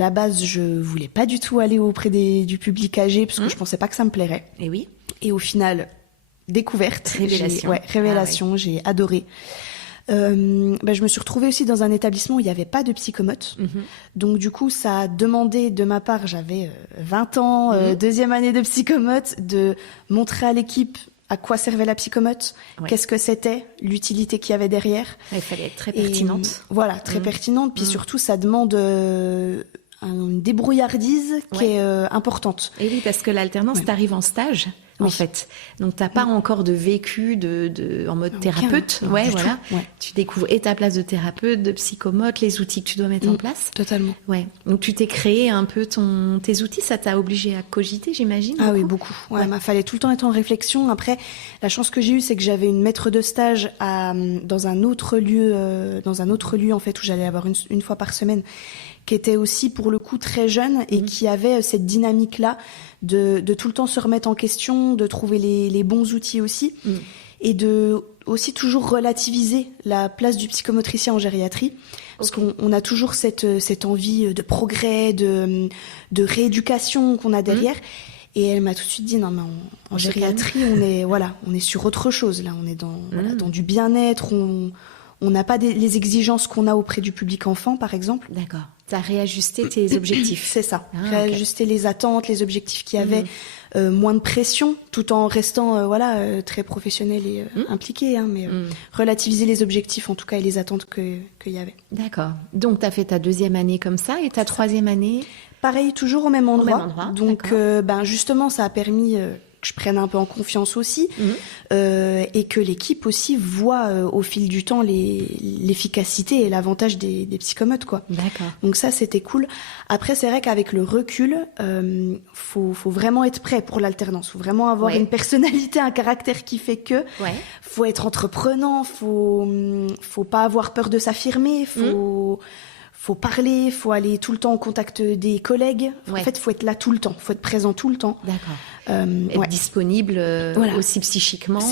À la base, je voulais pas du tout aller auprès du public âgé parce que je pensais pas que ça me plairait. Et oui. Et au final, découverte. Révélation. Révélation, j'ai adoré. Je me suis retrouvée aussi dans un établissement où il n'y avait pas de psychomote. Donc du coup, ça a demandé de ma part, j'avais 20 ans, deuxième année de psychomote, de montrer à l'équipe à quoi servait la psychomote, qu'est-ce que c'était, l'utilité qu'il y avait derrière. Il fallait être très pertinente. Voilà, très pertinente. Puis surtout, ça demande une débrouillardise qui est importante. Et oui, parce que l'alternance, t'arrives en stage. En fait, donc t'as pas encore de vécu en mode thérapeute, voilà. Tu découvres et ta place de thérapeute, de psychomote, les outils que tu dois mettre en place. Totalement. Ouais. Donc tu t'es créé un peu tes outils, ça t'a obligé à cogiter, j'imagine. Ah oui, beaucoup. Ouais, il fallait tout le temps être en réflexion. Après, la chance que j'ai eue, c'est que j'avais une maître de stage dans un autre lieu en fait où j'allais avoir une fois par semaine, qui était aussi pour le coup très jeune et qui avait cette dynamique-là de tout le temps se remettre en question, de trouver les bons outils aussi, et de aussi toujours relativiser la place du psychomotricien en gériatrie, parce qu'on a toujours cette envie de progrès, de rééducation qu'on a derrière. Et elle m'a tout de suite dit non mais en gériatrie on est sur autre chose là, on est dans du bien-être, on n'a pas les exigences qu'on a auprès du public enfant par exemple. D'accord. T'as réajusté tes objectifs. C'est ça. Réajuster les attentes, les objectifs qu'il y avait, moins de pression, tout en restant très professionnel et impliqué, mais relativiser les objectifs en tout cas et les attentes qu'il y avait. D'accord. Donc t'as fait ta deuxième année comme ça et ta troisième année. Pareil, toujours au même endroit. Donc justement, ça a permis que je prenne un peu en confiance aussi et que l'équipe aussi voit au fil du temps l'efficacité et l'avantage des psychomotes, quoi. D'accord. Donc ça, c'était cool. Après, c'est vrai qu'avec le recul, faut vraiment être prêt pour l'alternance. Faut vraiment avoir une personnalité, un caractère qui fait que. Faut être entreprenant. Faut pas avoir peur de s'affirmer. Faut parler, faut aller tout le temps au contact des collègues. En fait, faut être là tout le temps, faut être présent tout le temps. D'accord. Être disponible aussi psychiquement.